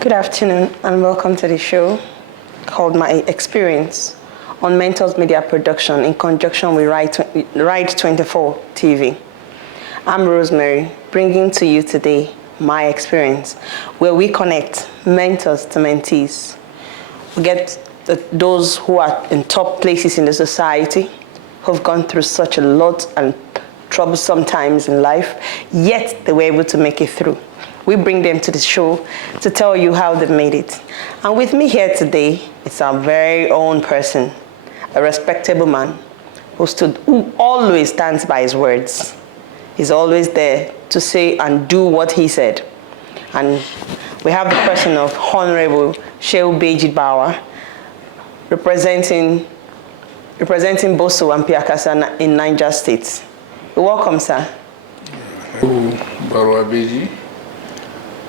Good afternoon and welcome to the show called My Experience on Mentors Media Production in conjunction with Ride 24 TV. I'm Rosemary, bringing to you today My Experience, where we connect mentors to mentees. We get those who are in top places in the society, who've gone through such a lot and troublesome times in life, yet they were able to make it through. We bring them to the show to tell you how they made it. And with me here today, it's our very own person, a respectable man who always stands by his words. He's always there to say and do what he said. And we have the person of Honorable Shehu Beji Barwa, representing Boso and Piakasa in Niger State. Welcome, sir. Barwa Beji.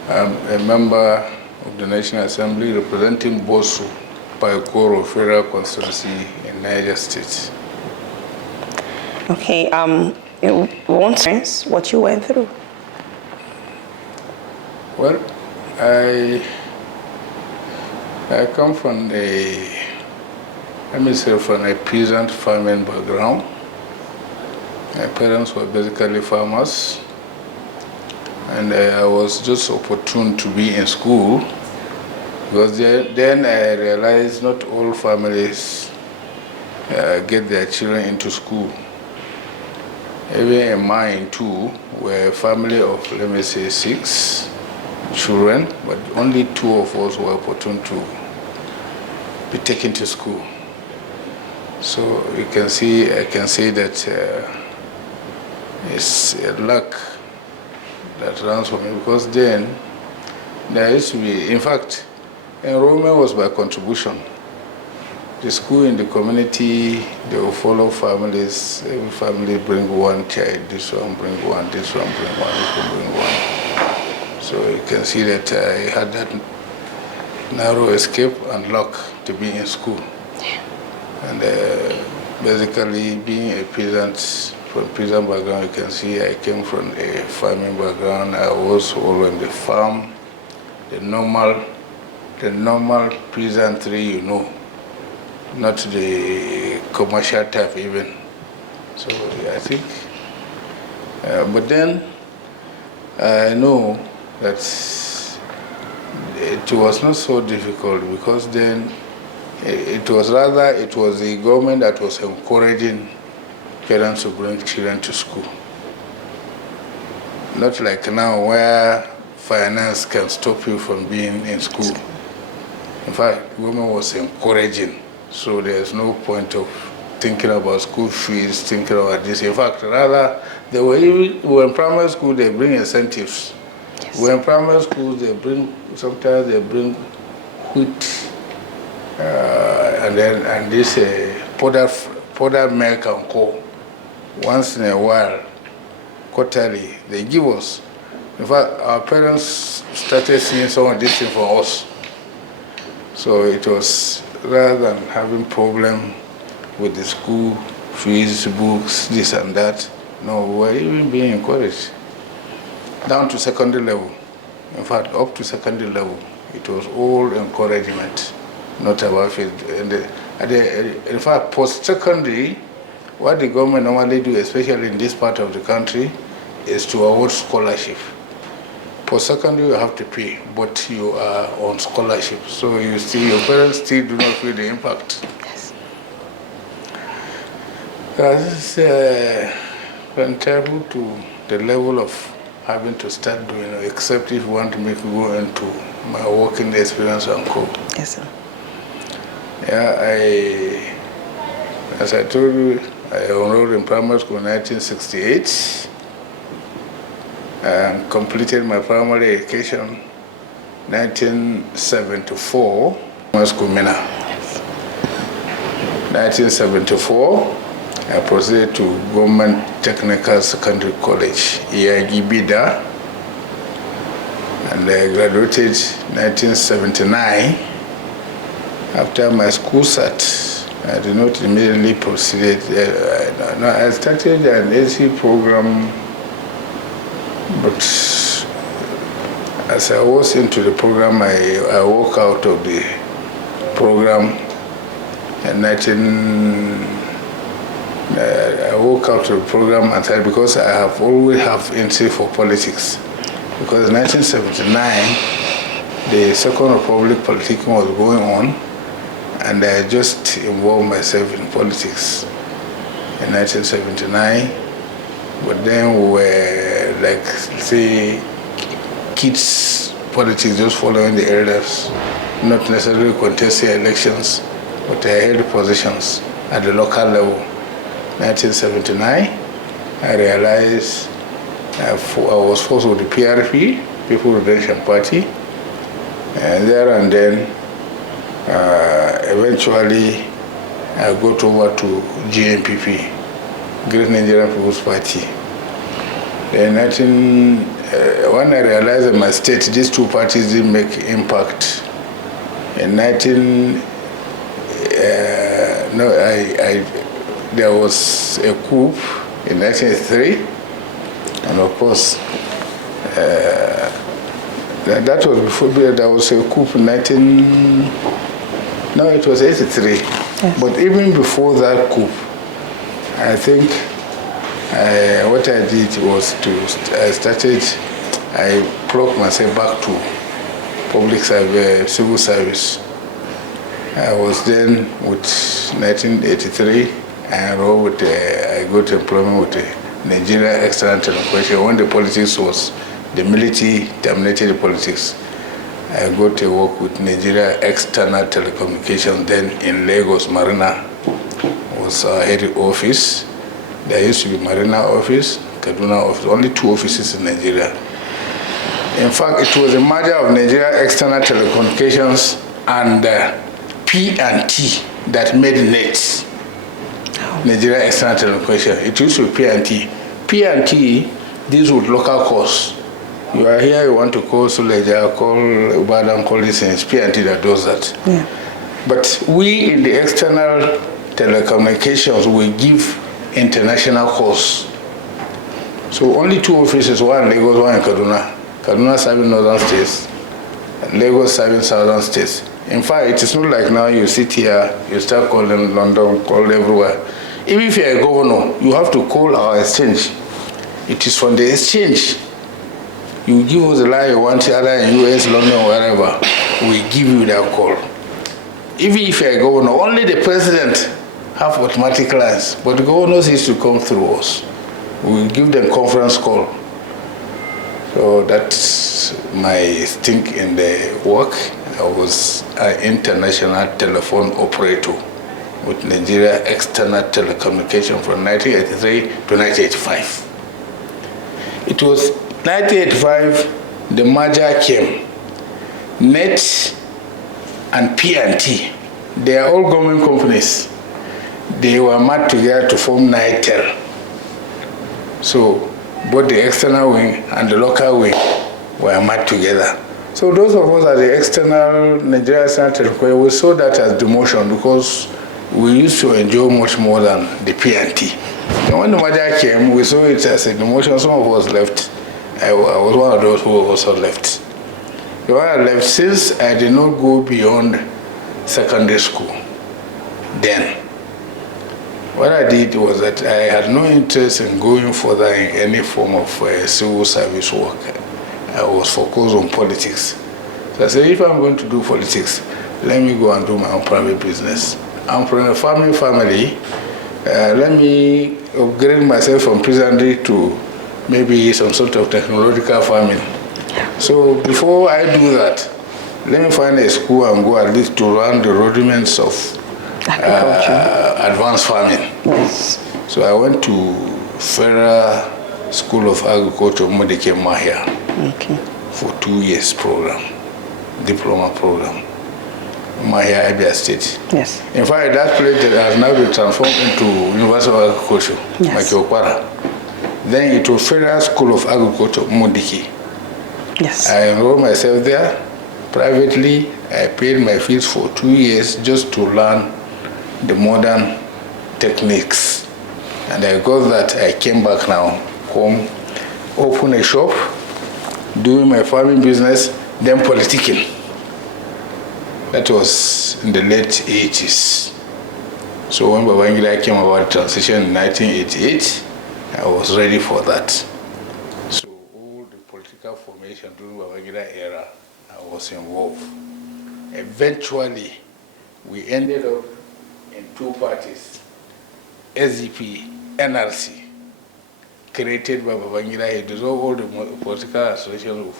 I'm a member of the National Assembly representing Boso by Koro Federal Constituency in Niger State. Okay, you want to say what you went through? Well, I come from from a peasant farming background. My parents were basically farmers. And I was just opportune to be in school because then I realized not all families get their children into school. Even in mine too, we're a family of, let me say, 6 children, but only 2 of us were opportune to be taken to school. So you can see, I can say that it's a luck that runs for me, because then there used to be, in fact, enrollment was by contribution. The school in the community, they will follow families. Every family bring one child, this one bring one, this one bring one, this one bring one. So you can see that I had that narrow escape and luck to be in school. And basically being a peasant, from peasant background, you can see I came from a farming background. I was all on the farm, the normal peasantry, you know, not the commercial type even. So I think, but then I know that it was not so difficult, because then it was the government that was encouraging parents to bring children to school. Not like now where finance can stop you from being in school. In fact, the government was encouraging, so there's no point of thinking about school fees, thinking about this. In fact, rather, when in primary school, they bring incentives. Yes. When in primary school, sometimes they bring wheat, and this powder milk and coal. Once in a while, quarterly, they give us. In fact, our parents started seeing some of this thing for us. So it was, rather than having problem with the school fees, books, this and that, no, we were even being encouraged. Down to secondary level. In fact, up to secondary level, it was all encouragement, not about it. In fact, post-secondary, what the government normally do, especially in this part of the country, is to award scholarship. Post-secondary, you have to pay, but you are on scholarship. So your parents still do not feel the impact. Yes. This is comparable to the level of having to start doing, except if you want to go into my working experience and co. Yes, sir. Yeah, as I told you, I enrolled in primary school in 1968 and completed my primary education 1974, primary school Mina. 1974, I proceeded to Government Technical Secondary College, Bida, and I graduated 1979. After my school cert, I did not immediately proceed. I started an AC program, but as I was into the program, I walked out of the program in I walked out of the program and said, because I have always have interest for politics. Because in 1979, the Second Republic politicking was going on, and I just involved myself in politics in 1979. But then we were like, say, kids politics, just following the elders, not necessarily contesting elections, but I held positions at the local level. 1979, I realized I was forced with the PRP, People Redemption Party, and there and then, eventually, I got over to GNPP, Great Nigerian People's Party. Then when I realized in my state, these two parties didn't make impact. In there was a coup in 1983, and of course, that was before there was a coup in it was 83. Yes. But even before that coup, I think what I did was I plugged myself back to public service, civil service. I was then with 1983, and I got employment with the Nigeria External Telecommunications. When the politics was, the military terminated the politics, I got to work with Nigeria External Telecommunications, then in Lagos. Marina was our head office. There used to be Marina office, Kaduna office, only 2 offices in Nigeria. In fact, it was a merger of Nigeria External Telecommunications and P&T that made NET. Nigeria External Telecommunications. It used to be P&T. P&T deals with local calls. You are here, you want to call Suleja, call Ubadan, call this, and it's P&T that does that. Yeah. But we in the external telecommunications, we give international calls. So only 2 offices, one in Lagos, one in Kaduna. Kaduna serving northern states, Lagos serving southern states. In fact, it is not like now you sit here, you start calling London, call everywhere. Even if you're a governor, you have to call our exchange. It is from the exchange. You give us the line you want, either in US, London, wherever, we give you that call. Even if you're a governor, only the president have automatic lines, but the governors used to come through us. We give them conference call. So that's my stint in the work. I was an international telephone operator with Nigeria External Telecommunication from 1983 to 1985. It was 1985, the merger came. NET and P&T, they are all government companies. They were merged together to form NITEL. So both the external wing and the local wing were merged together. So those of us at the external Nigeria External Telecommunications, we saw that as demotion because we used to enjoy much more than the P&T. And when the merger came, we saw it as a demotion. Some of us left. I was one of those who also left. When I left, since I did not go beyond secondary school, then what I did was that I had no interest in going further in any form of civil service work. I was focused on politics. So I said, if I'm going to do politics, let me go and do my own private business. I'm from a farming family. Let me upgrade myself from peasantry to maybe some sort of technological farming. So before I do that, let me find a school and go at least to learn the rudiments of advanced farming. Yes. So I went to Federal School of Agriculture, Modike Mahia, for 2 years program, diploma program, Mahia, Abia State. Yes. In fact, that place has now been transformed into University of Agriculture, Yes. Makiopara. Then it was Federal School of Agriculture, Modike. Yes. I enrolled myself there privately. I paid my fees for 2 years just to learn the modern techniques. And I got that. I came back now home, opened a shop, doing my farming business, then politicking. That was in the late 80s. So when Babangida came about transition in 1988, I was ready for that. So all the political formation during Babangida era, I was involved. Eventually, we ended up in two parties, SDP, NRC, created by Babangida. He dissolved all the political associations we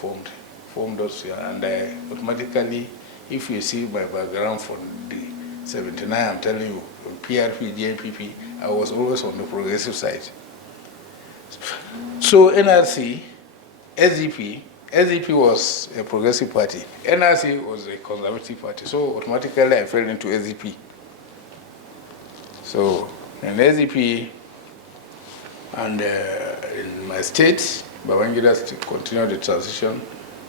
formed us, and I automatically, if you see my background from the 79, I'm telling you, from PRP, JNPP, I was always on the progressive side. So NRC, SDP was a progressive party. NRC was a conservative party. So automatically I fell into SDP. So in SDP and in my state, Babangida continued the transition.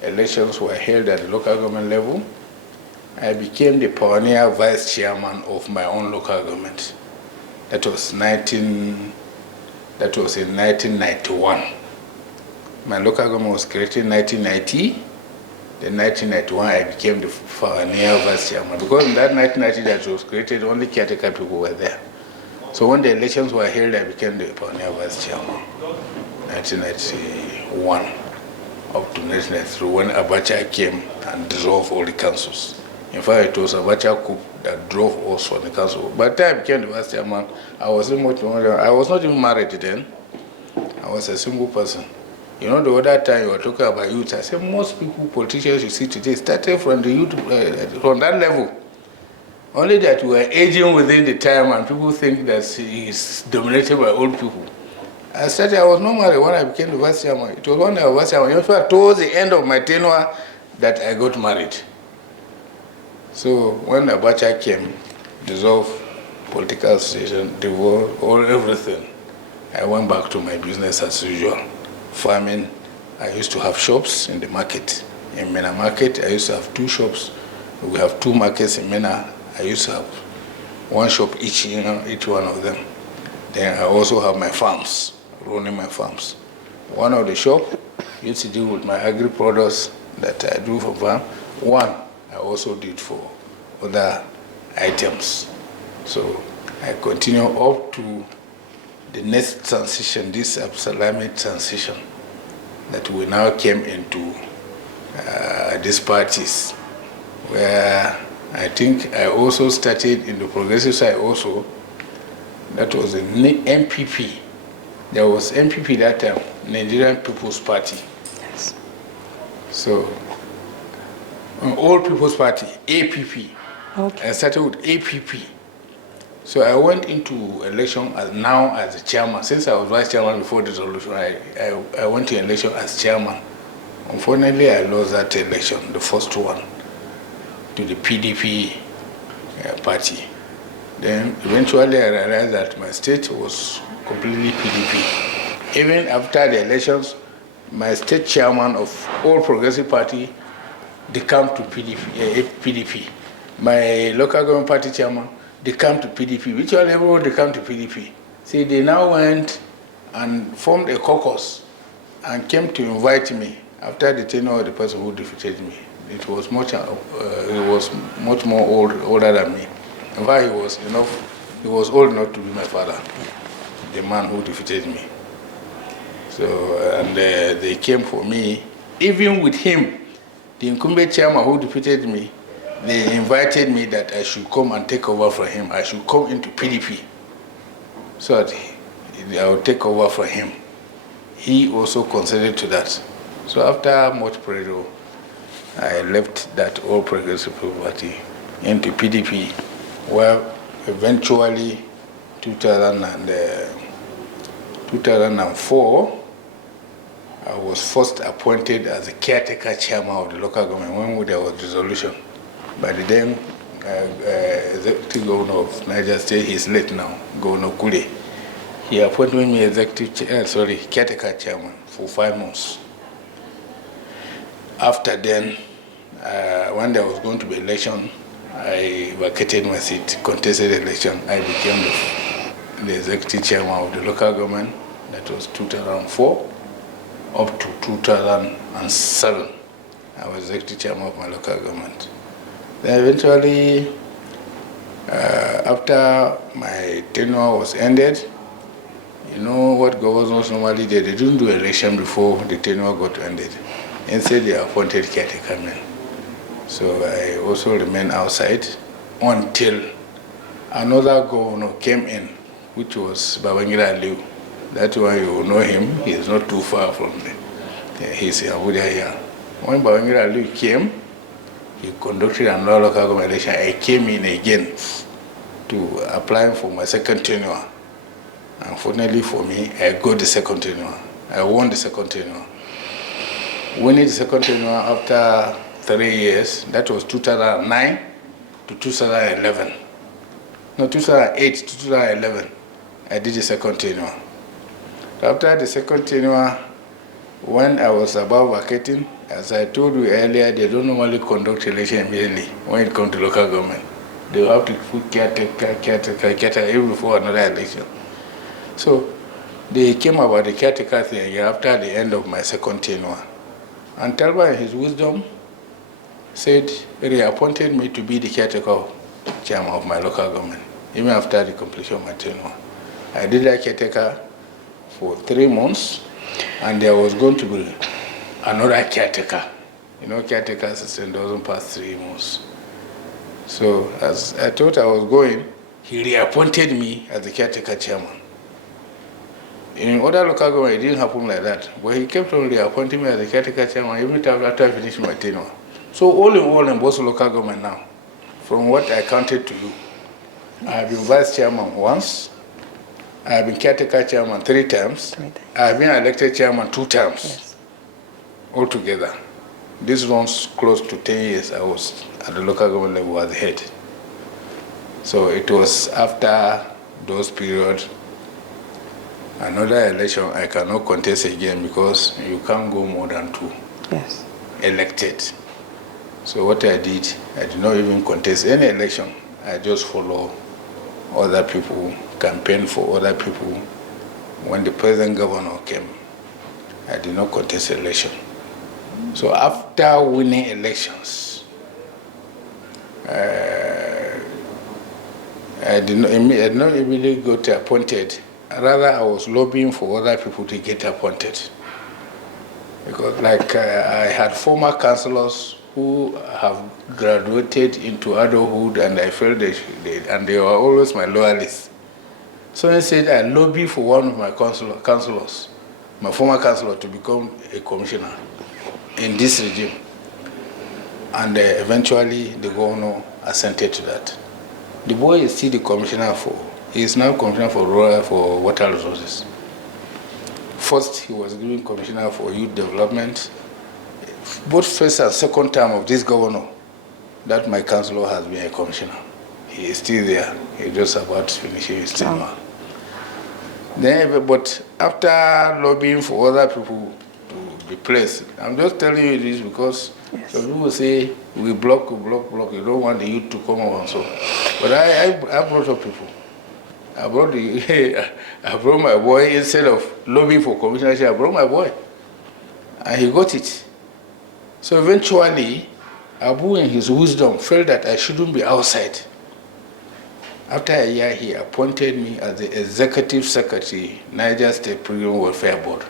Elections were held at the local government level. I became the pioneer vice chairman of my own local government. That was in 1991. My local government was created in 1990. Then 1991, I became the pioneer vice chairman. Because in that 1990 that was created, only caretaker people were there. So when the elections were held, I became the pioneer vice chairman. 1991 up to 1993, when Abacha came and dissolved all the councils. In fact, it was Abacha coup that drove us from the council. By the time I became the vice chairman, I was not even married then. I was a single person. You know, the other time you were talking about youth, I said most people, politicians you see today, started from the youth, from that level. Only that we are aging within the time and people think that it's dominated by old people. I was not married when I became the vice chairman. It was when I was vice chairman. In fact, towards the end of my tenure that I got married. So when Abacha came, dissolved political association, divorce, everything, I went back to my business as usual. Farming, I used to have shops in the market. In Mena Market, I used to have 2 shops. We have 2 markets in Mena. I used to have 1 shop each, each one of them. Then I also have my farms, running my farms. One of the shop used to deal with my agri products that I do for farm. One I also did for other items. So I continue up to the next transition, this Absalamic transition, that we now came into these parties, where I think I also started in the progressive side also. That was the NPP. There was NPP that time, Nigerian People's Party. Yes. So, All People's Party, APP. Okay. I started with APP. So I went into election now as a chairman. Since I was vice chairman before the dissolution, I went to election as chairman. Unfortunately, I lost that election, the first one, to the PDP party. Then eventually I realized that my state was completely PDP. Even after the elections, my state chairman of All Progressive Party decamped to PDP. My local government party chairman decamped to PDP. Virtually everyone decamped to PDP. See, they now went and formed a caucus and came to invite me after the tenure of the person who defeated me. It was much more older than me. In fact, he was old enough to be my father, the man who defeated me. So, and they came for me. Even with him, the incumbent chairman who defeated me, they invited me that I should come and take over for him. I should come into PDP so that I would take over for him. He also consented to that. So after much pressure, I left that All Progressive Party into PDP, where eventually 2004, I was first appointed as the caretaker chairman of the local government when there was dissolution. By the then executive governor of Niger State, he's late now, Governor Kule. He appointed me caretaker chairman for 5 months. After then, when there was going to be election, I vacated my seat, contested election. I became the executive chairman of the local government. That was 2004. up to 2007. I was executive chairman of my local government. Then eventually, after my tenure was ended, you know what governors normally did? They didn't do election before the tenure got ended. Instead, they appointed caretaker men. So I also remained outside until another governor came in, which was Babangida Liu. That's why you know him. He is not too far from me. He's in Abuja here. When Babangida Liu came, he conducted another local government election. I came in again to apply for my second tenure. Unfortunately for me, I got the second tenure. I won the second tenure. Winning the second tenure after 3 years, that was 2009 to 2011. No, 2008 to 2011, I did the second tenure. After the second tenure, when I was about vacating, as I told you earlier, they don't normally conduct election immediately when it comes to local government. They have to put caretaker even before another election. So they came about the caretaker thing after the end of my second tenure. And Talba, in his wisdom, said, he appointed me to be the caretaker chairman of my local government, even after the completion of my tenure. I did that caretaker for 3 months, and there was going to be another caretaker. You know, caretaker assistant doesn't pass 3 months. So as I thought I was going, he reappointed me as the caretaker chairman. In other local government, it didn't happen like that. But he kept on reappointing me as the caretaker chairman even after I finished my tenure. So all in both local government now, from what I counted to you, I have been vice chairman once, I have been caretaker chairman 3 times, I have been elected chairman 2 times, Yes. altogether. This runs close to 10 years I was at the local government level as head. So it was after those periods, another election I cannot contest again because you can't go more than 2 Yes. elected. So what I did not even contest any election. I just follow other people, campaign for other people. When the present governor came, I did not contest election. So after winning elections, I did not immediately got appointed. Rather, I was lobbying for other people to get appointed. Because like I had former councillors who have graduated into adulthood, and I felt they were always my loyalists. So instead, I lobbied for one of my councillors, my former councillor, to become a commissioner in this regime. And eventually, the governor assented to that. The boy is still the commissioner he is now commissioner for water resources. First, he was given commissioner for youth development. Both first and second term of this governor, that my councillor has been a commissioner. He is still there. He's just about finishing his tenure. Then, but after lobbying for other people to be placed, I'm just telling you this because some people say we block, you don't want the youth to come over and so. But I brought up people. I brought my boy. Instead of lobbying for commissionership, I brought my boy. And he got it. So eventually, Abu in his wisdom felt that I shouldn't be outside. After a year, he appointed me as the executive secretary, Niger State Pilgrim Welfare Board.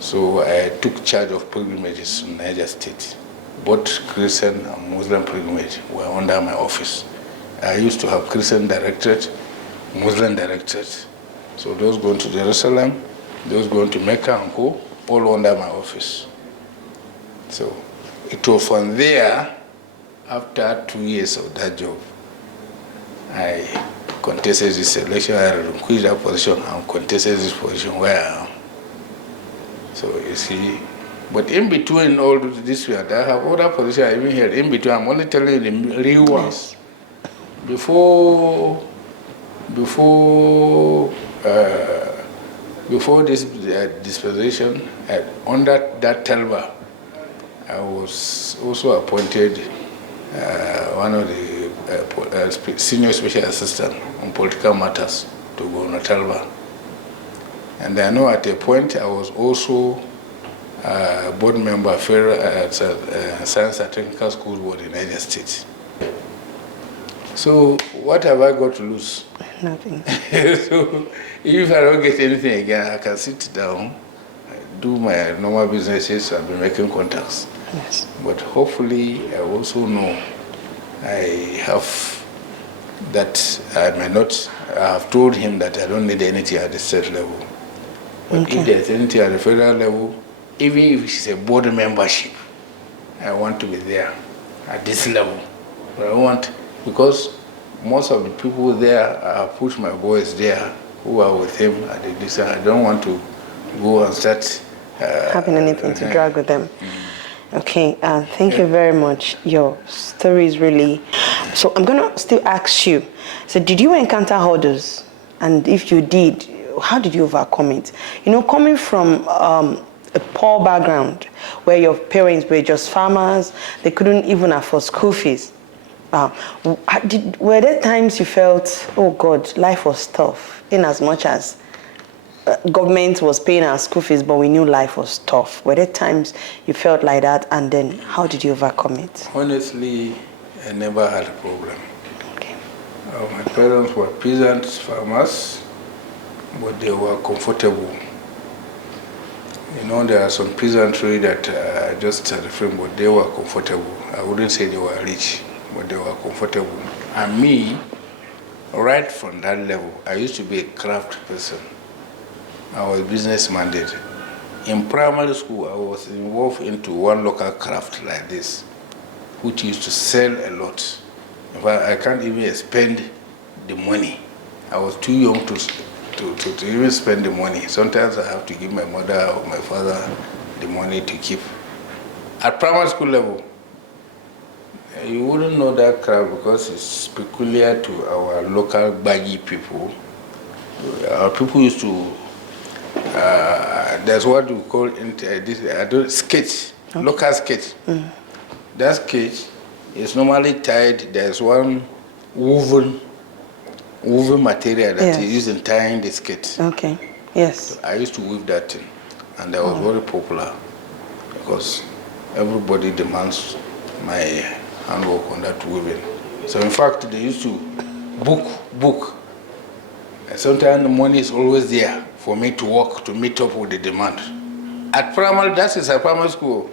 So I took charge of pilgrimages in Niger State. Both Christian and Muslim pilgrimages were under my office. I used to have Christian directorate, Muslim directorate. So those going to Jerusalem, those going to Mecca and Co, all under my office. So it was from there, after 2 years of that job, I contested this election. I relinquished that position and contested this position where I am. So you see, but in between all this, I have other positions I even held. In between, I'm only telling you the real ones. Before this dispensation, under that Telva, I was also appointed one of the senior special assistant on political matters to Governor Telva. And I know at a point I was also a board member at Science and Technical School Board in United States. So what have I got to lose? Nothing. So if I don't get anything again, I can sit down, do my normal businesses, I'll be making contacts. Yes. But hopefully I also know I have that I may not, I have told him that I don't need anything at the state level. But if there's anything at the federal level, even if it's a board membership, I want to be there at this level. But I want, because most of the people there, I have put my boys there who are with him at this. I don't want to go and start having anything to drag with them. Okay, thank you very much. Your story is really... So I'm going to still ask you, so did you encounter hurdles? And if you did, how did you overcome it? You know, coming from a poor background where your parents were just farmers, they couldn't even afford school fees. Were there times you felt, oh God, life was tough, in as much as government was paying our school fees, but we knew life was tough? Were there times you felt like that, and then how did you overcome it? Honestly, I never had a problem. Okay. My parents were peasant farmers, but they were comfortable. You know, there are some peasantry that just are different, but they were comfortable. I wouldn't say they were rich, but they were comfortable. And me, right from that level, I used to be a craft person. I was business minded. In primary school, I was involved into one local craft like this, which used to sell a lot. In fact, I can't even spend the money. I was too young to even spend the money. Sometimes I have to give my mother or my father the money to keep. At primary school level, you wouldn't know that craft because it's peculiar to our local Beji people. Our people used to, there's what we call sketch, local sketch. That sketch is normally tied, there's one woven material that is used in tying the sketch. Okay, yes. So I used to weave that thing, and that was very popular because everybody demands my handwork on that weaving. So in fact, they used to book. And sometimes the money is always there for me to work to meet up with the demand. At primary, that is at primary school.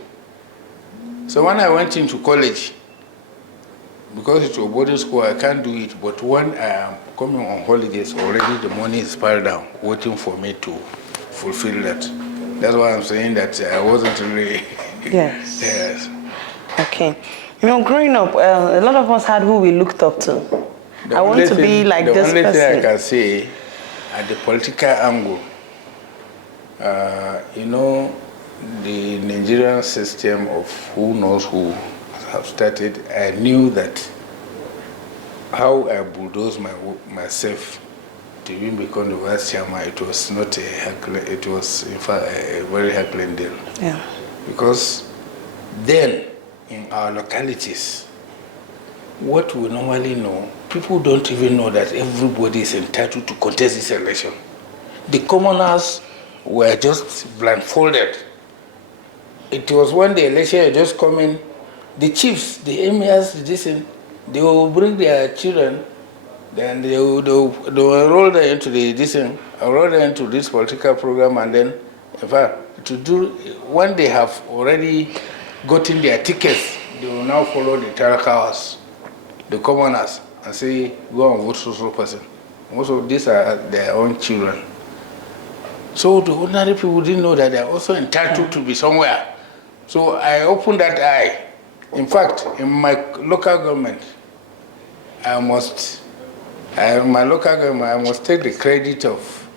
So when I went into college, because it's a boarding school, I can't do it. But when I am coming on holidays, already the money is piled down, waiting for me to fulfill that. That's why I'm saying that I wasn't really... Yes. Yes. Okay. You know, growing up, a lot of us had who we looked up to. I want to be like this person. The only thing I can say, at the political angle, you know, the Nigerian system of who knows who have started, I knew that how I bulldozed myself to even become the vice chairman, it was not it was in fact a very heckling deal. Yeah. Because then, in our localities, what we normally know, people don't even know that everybody is entitled to contest this election. The commoners were just blindfolded. It was when the election had just come in, the chiefs, the emirs, they will bring their children, then they will enroll them into into this political program, and then, in fact, when they have already gotten their tickets, they will now follow the Tarakawas, the commoners, and say, go and vote so person. Also, these are their own children. So the ordinary people didn't know that they are also entitled to be somewhere. So I opened that eye. In fact, in my local government, I must take the credit of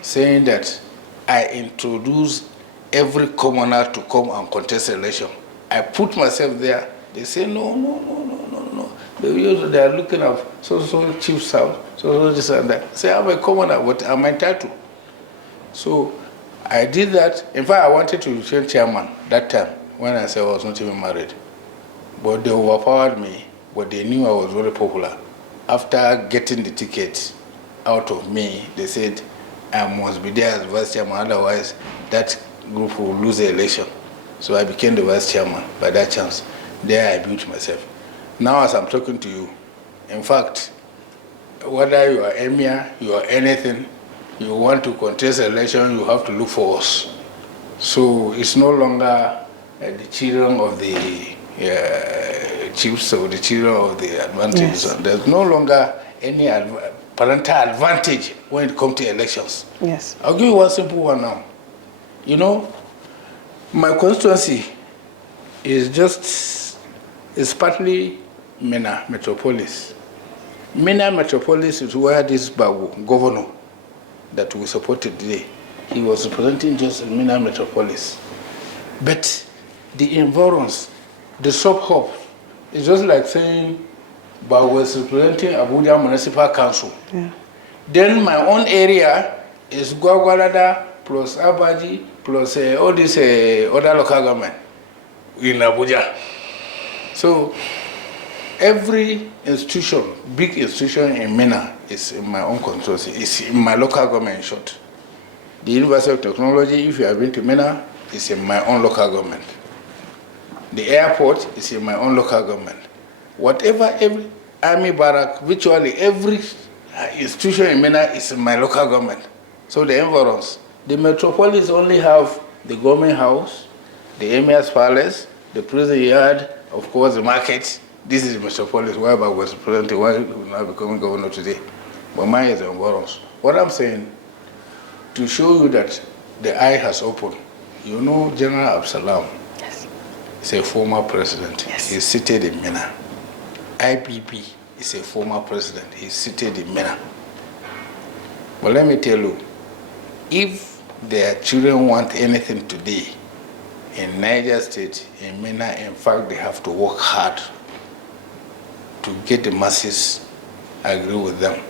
saying that I introduced every commoner to come and contest election. I put myself there. They say, no. They are looking at so chief's house, so this and that. Say, I'm a commoner, but I'm entitled. So I did that. In fact, I wanted to become chairman that time when I said I was not even married. But they overpowered me, but they knew I was very popular. After getting the ticket out of me, they said, I must be there as vice chairman, otherwise that group will lose the election. So I became the vice chairman by that chance. There I built myself. Now as I'm talking to you, in fact, whether you are emir, you are anything, you want to contest election, you have to look for us. So it's no longer the children of the chiefs or the children of the advantages. Yes. There's no longer any parental advantage when it comes to elections. Yes. I'll give you one simple one now. You know, my constituency is partly Mina Metropolis. Mina Metropolis is where this governor that we supported today, he was representing just Mina Metropolis. But the environs, the sub-hub, it's just like saying Barwa was representing Abuja Municipal Council. Yeah. Then my own area is Gwagwalada plus Abaji plus all these other local government in Abuja. So every institution, big institution in Mina is in my own constituency, it's in my local government in short. The University of Technology, if you have been to Mina, is in my own local government. The airport is in my own local government. Whatever, every army barrack, virtually every institution in Mina is in my local government. So the environs. The metropolis only have the government house, the emir's palace, the prison yard, of course the market. This is the metropolis where I was presenting, why I'm not becoming governor today. But mine is the environs. What I'm saying, to show you that the eye has opened, you know General Absalam. Yes. Is a former president. Yes. He's seated in Mina. IPP is a former president. He's seated in Mina. But let me tell you, if their children want anything today in Niger State, in Mina, in fact, they have to work hard to get the masses agree with them.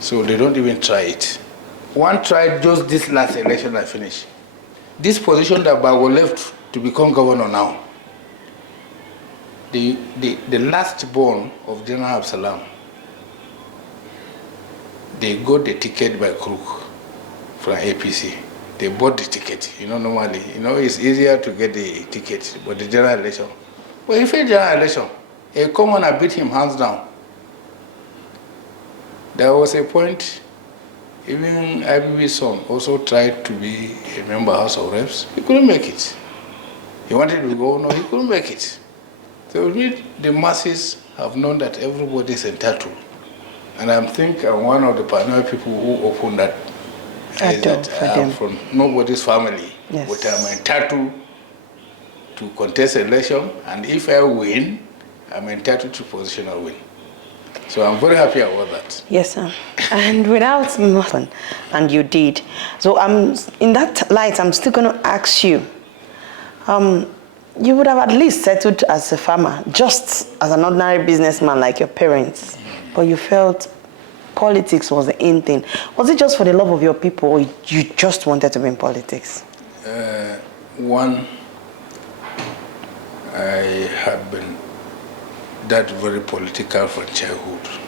So they don't even try it. One tried just this last election I finished. This position that Barwa left to become governor now, the last born of General Absalam, they got the ticket by crook from APC. They bought the ticket. You know, normally, it's easier to get the ticket, but the general election. But if a general election, a commoner beat him hands down. There was a point, even IBB's son also tried to be a member of House of Reps. He couldn't make it. He wanted to go, no, he couldn't make it. So the masses have known that everybody is entitled. And I think I'm one of the pioneer people who opened that. I'm from nobody's family, yes. But I'm entitled to contest election, and if I win, I'm entitled to positional win. So I'm very happy about that. Yes, sir. And without nothing, and you did. So in that light, I'm still going to ask you. You would have at least settled as a farmer, just as an ordinary businessman like your parents, but you felt politics was the in thing. Was it just for the love of your people, or you just wanted to be in politics? One, I had been that very political from childhood.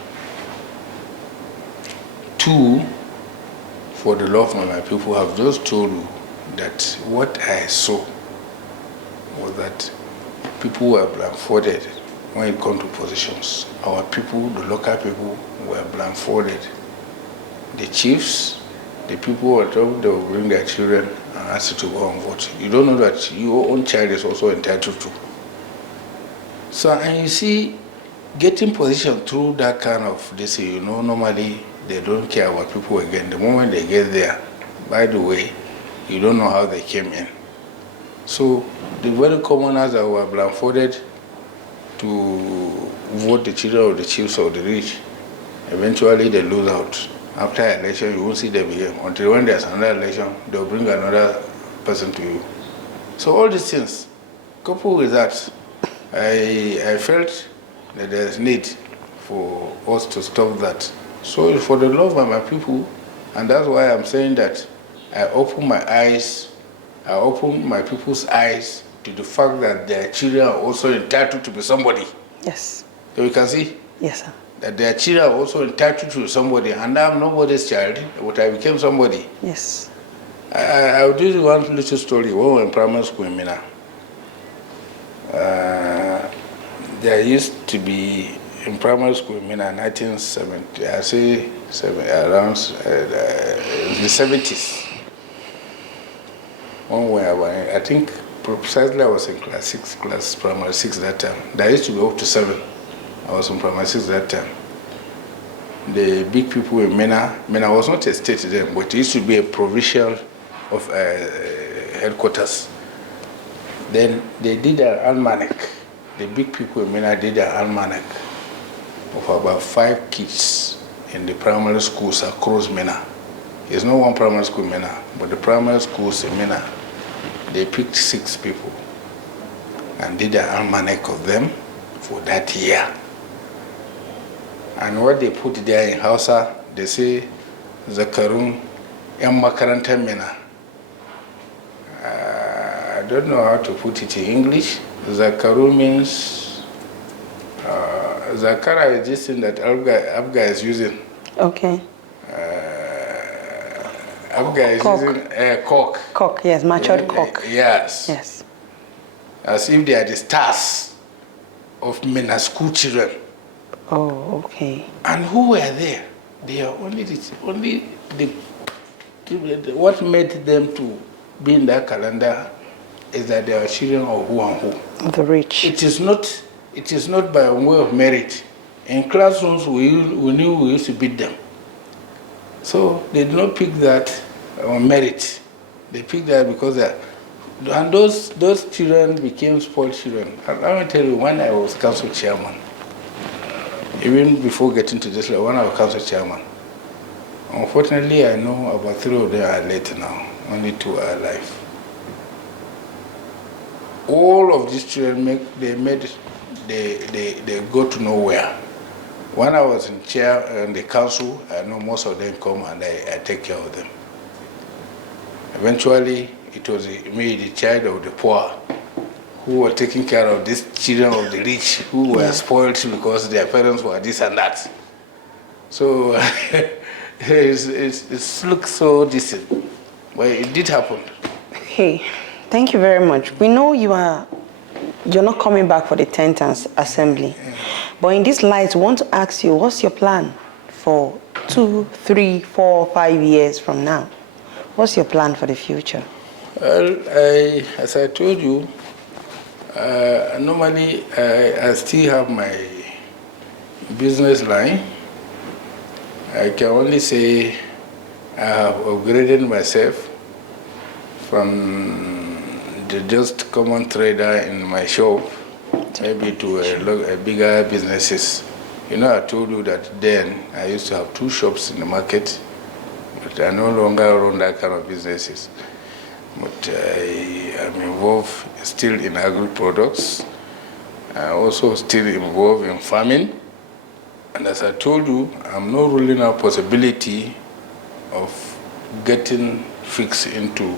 Two, for the love of my people, I've just told you that what I saw was that people were blindfolded when it comes to positions. Our people, the local people, were blindfolded. The chiefs, the people were told they will bring their children and ask you to go and vote. You don't know that your own child is also entitled to. So, and you see, getting position through that kind of this, normally they don't care about people again. The moment they get there, by the way, you don't know how they came in. So the very commoners that were blindfolded to vote the children of the chiefs or the rich, eventually they lose out. After election, you won't see them again. Until when there's another election, they'll bring another person to you. So all these things, coupled with that, I felt that there's need for us to stop that. So for the love of my people, and that's why I'm saying that I open my eyes, I open my people's eyes to the fact that their children are also entitled to be somebody. Yes. So you can see? Yes, sir. that their children are also entitled to somebody, and I'm nobody's child, but I became somebody. Yes. I'll do you one little story. When we were in primary school in Mina, there used to be in primary school in Mina 1970, I say around the 70s. When we were, I think precisely I was in class primary 6 that time. There used to be up to 7. I was in primary 6 that time. The big people in Mina was not a state then, but it used to be a provincial of headquarters. Then they did an almanac. The big people in Mina did an almanac of about 5 kids in the primary schools across Mina. There's no one primary school in Mina, but the primary schools in Mina, they picked 6 people and did an almanac of them for that year. And what they put there in Hausa, they say, Zakarun Yan Makarantar Mina. I don't know how to put it in English. Zakaru means, Zakara is this thing that Abga is using. Okay. Abga is Cock. using cock. Cock, yes, matured cock. Yes. Yes. As if they are the stars of Mina school children. Oh, okay. And who were there? They are what made them to be in that calendar is that they are children of who and who. The rich. It is not by way of merit. In classrooms, we knew we used to beat them. So they did not pick that on merit. They picked that because and those children became spoiled children. And let me tell you, when I was council chairman, even before getting to this level, when I was council chairman, unfortunately, I know about 3 of them are late now. Only 2 are alive. All of these children they go to nowhere. When I was in chair in the council, I know most of them come and I take care of them. Eventually, it was me, the child of the poor, who were taking care of these children of the rich, who were spoiled because their parents were this and that. So it looks so distant. Well, it did happen. Hey, thank you very much. We know you're not coming back for the 10th assembly. But in this light, we want to ask you, what's your plan for 2, 3, 4, 5 years from now? What's your plan for the future? Well, as I told you, normally I still have my business line. I can only say I have upgraded myself from the just common trader in my shop, maybe to a bigger businesses. You know, I told you that then I used to have 2 shops in the market, but I no longer run that kind of businesses. But I am involved still in agri products. I also still involved in farming. And as I told you, I'm not ruling out possibility of getting fixed into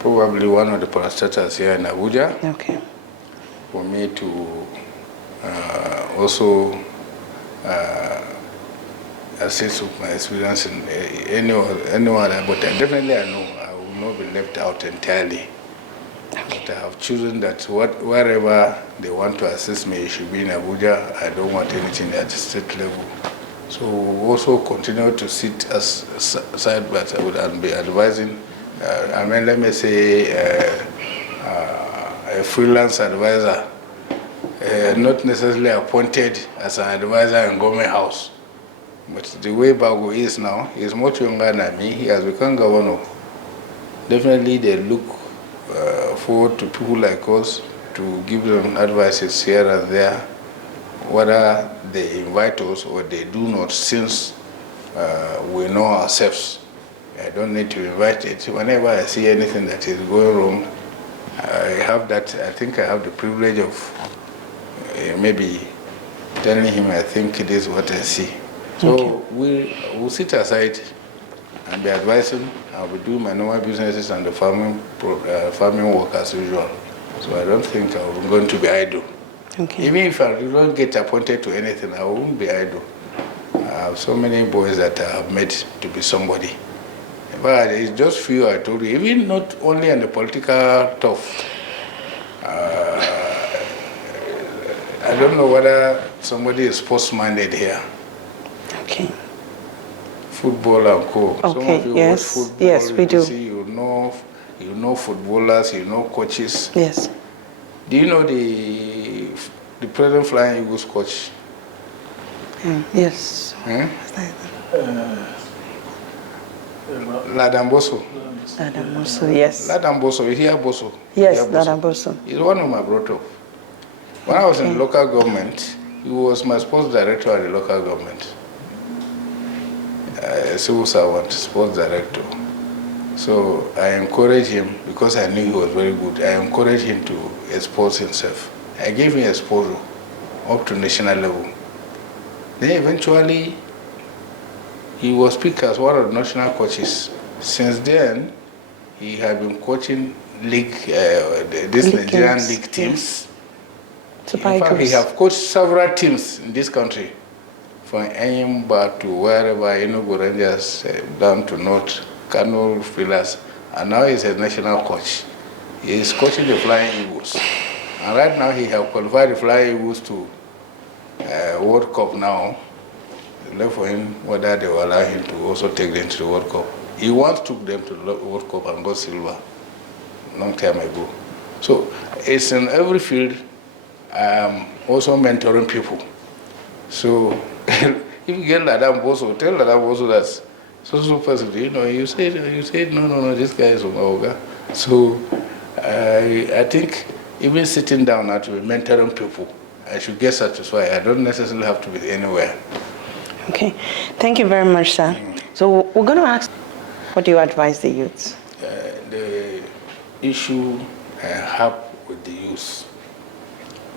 probably one of the parastatals here in Abuja. Okay. For me to also assist with my experience in anyone, but definitely I know I will not be left out entirely. Okay. But I have chosen that wherever they want to assist me, it should be in Abuja. I don't want anything at the state level. So we'll also continue to sit aside, but I would be advising. Let me say a freelance advisor, not necessarily appointed as an advisor in government house. But the way Bago is now, he's much younger than me. He has become governor. Definitely they look forward to people like us to give them advices here and there, whether they invite us or they do not, since we know ourselves. I don't need to invite it. Whenever I see anything that is going wrong, I have that. I think I have the privilege of maybe telling him, I think it is what I see. So we'll sit aside and be advising. I will do my normal businesses and the farming work as usual. So I don't think I'm going to be idle. Okay. Even if I do not get appointed to anything, I won't be idle. I have so many boys that I have made to be somebody. But it's just few I told you, even not only on the political turf. I don't know whether somebody is sports-minded here. Okay. Football and co. Okay, Some of you yes. watch football, Yes, we do. See, you know footballers, you know coaches. Yes. Do you know the present Flying Eagles coach? Yes. Ladamboso. Ladamboso, yes. Ladamboso, you hear Boso? Yes, Ladamboso. He's one of my brought up. When I was in local government, he was my sports director at the local government. Civil servant, sports director. So I encouraged him, because I knew he was very good, I encouraged him to expose himself. I gave him exposure up to national level. Then eventually, he was picked as one of the national coaches. Since then, he had been coaching league, Nigerian games, league teams. Yes. In fact, he has coached several teams in this country, from Enyimba to wherever, Enugu Rangers, down to North, Kano Pillars, and now he's a national coach. He is coaching the Flying Eagles. And right now he has qualified the Flying Eagles to World Cup now. Left for him whether they will allow him to also take them to the World Cup. He once took them to the World Cup and got silver long time ago. So it's in every field. I'm also mentoring people. So if you get Ladam Boso, tell Ladam Boso that so person, you say no, this guy is Oga. So I think even sitting down now to be mentoring people, I should get satisfied. I don't necessarily have to be anywhere. Okay, thank you very much, sir. So we're going to ask, what do you advise the youths? The issue I have with the youth,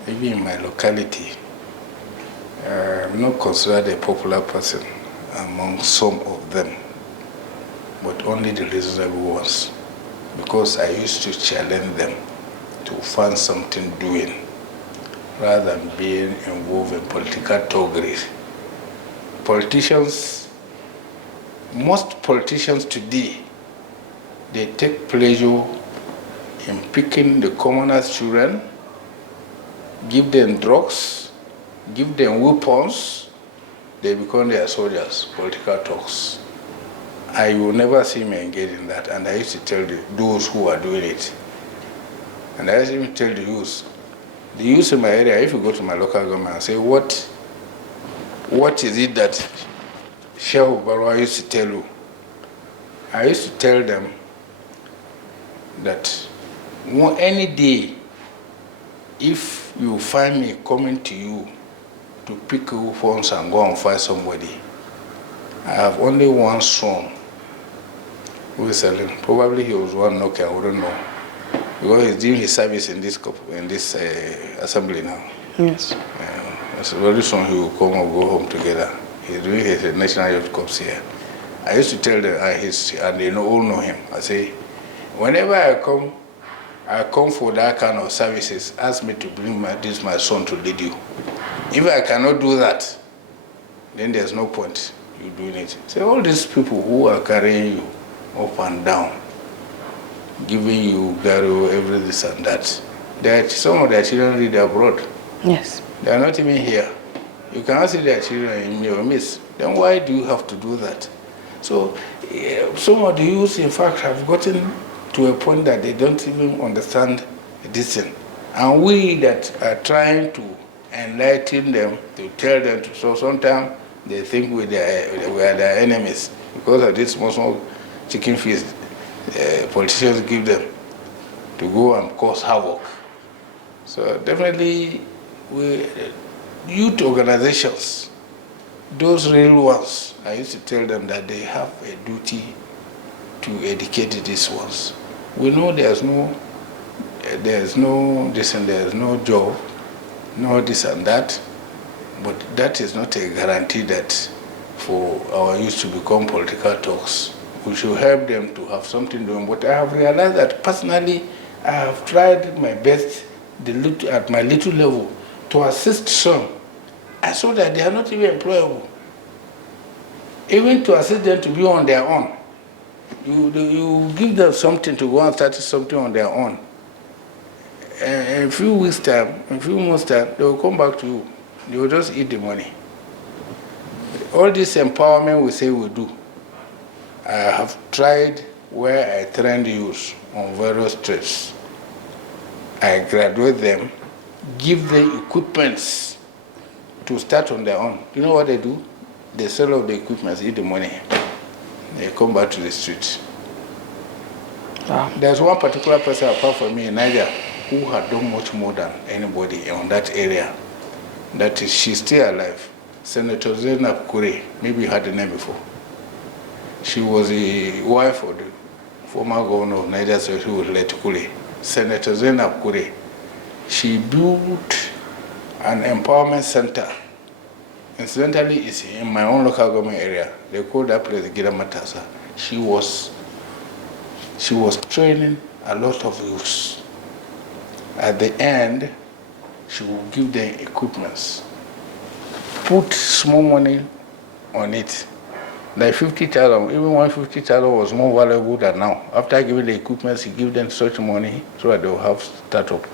maybe in my locality, I'm not considered a popular person among some of them, but only the reasonable ones, because I used to challenge them to find something doing rather than being involved in political toggery. Politicians, most politicians today, they take pleasure in picking the commoners' children, give them drugs, give them weapons, they become their soldiers, political talks. I will never see me engage in that, and I used to tell those who are doing it. And I used to even tell the youth in my area, if you go to my local government and say, what is it that Shehu Barwa used to tell you? I used to tell them that any day, if you find me coming to you to pick weapons and go and fight somebody, I have only one son who is selling. Probably he was one Nokia, I wouldn't know. Because he's doing his service in this assembly now. Yes. So very soon he will come and go home together. He's doing his National Youth Corps here. I used to tell them, and they all know him. I say, whenever I come for that kind of services, ask me to bring my son to lead you. If I cannot do that, then there's no point you doing it. So all these people who are carrying you up and down, giving you garo, every this and that, some of their children read abroad. Yes. They are not even here. You cannot see their children in your midst. Then why do you have to do that? So some of the youth, in fact, have gotten to a point that they don't even understand this thing. And we that are trying to enlighten them, to tell them, so sometimes they think we are their enemies because of this small chicken feast politicians give them to go and cause havoc. So definitely, youth organizations, those real ones, I used to tell them that they have a duty to educate these ones. We know there's no job, no this and that, but that is not a guarantee that for our youth to become political talks. We should help them to have something doing. But I have realized that personally, I have tried my best at my little level to assist some, I saw that they are not even employable. Even to assist them to be on their own. You give them something to go and start something on their own. In a few weeks' time, in a few months' time, they will come back to you. They will just eat the money. All this empowerment we say we do, I have tried where I trained youth on various trades. I graduate them, give them equipments to start on their own. You know what they do? They sell all the equipment, eat the money. They come back to the street. Wow. There's one particular person apart from me in Nigeria who had done much more than anybody on that area. That is, she's still alive. Senator Zainab Kure, maybe you heard the name before. She was the wife of the former governor of Nigeria, who was Let Kure. Senator Zainab Kure. She built an empowerment center. Incidentally, it's in my own local government area. They call that place Gira Matasa. She was training a lot of youths. At the end, she will give them equipments. Put small money on it. Like 50,000, even 150,000 was more valuable than now. After giving the equipments, he give them such money so that they will have startup.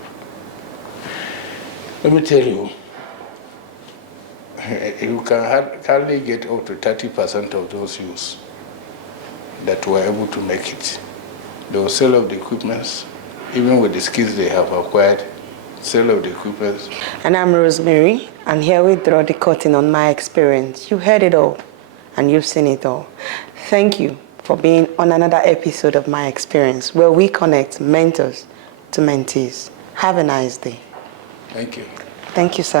Let me tell you, you can hardly get up to 30% of those youths that were able to make it. They will sell off the equipments, even with the skills they have acquired, sell off the equipments. And I'm Rosemary, and here we draw the curtain on my experience. You heard it all, and you've seen it all. Thank you for being on another episode of My Experience, where we connect mentors to mentees. Have a nice day. Thank you. Thank you, sir.